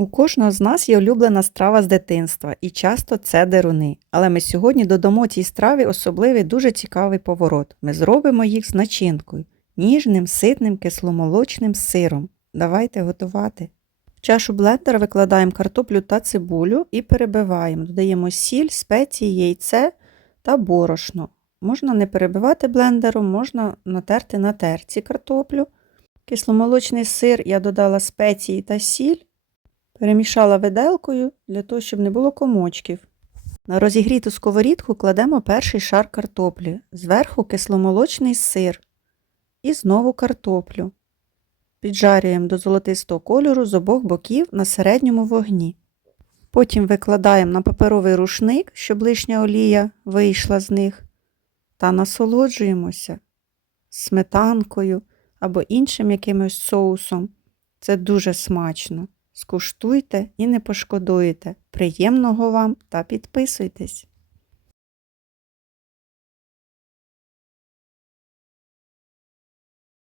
У кожного з нас є улюблена страва з дитинства, і часто це деруни. Але ми сьогодні додамо цій страві особливий дуже цікавий поворот. Ми зробимо їх з начинкою, ніжним, ситним, кисломолочним сиром. Давайте готувати. В чашу блендера викладаємо картоплю та цибулю і перебиваємо. Додаємо сіль, спеції, яйце та борошно. Можна не перебивати блендером, можна натерти на терці картоплю. Кисломолочний сир я додала спеції та сіль. Перемішала виделкою для того, щоб не було комочків. На розігріту сковорідку кладемо перший шар картоплі, зверху кисломолочний сир і знову картоплю. Піджарюємо до золотистого кольору з обох боків на середньому вогні. Потім викладаємо на паперовий рушник, щоб лишня олія вийшла з них, та насолоджуємося сметанкою або іншим якимось соусом. Це дуже смачно. Скуштуйте і не пошкодуєте. Приємного вам та підписуйтесь.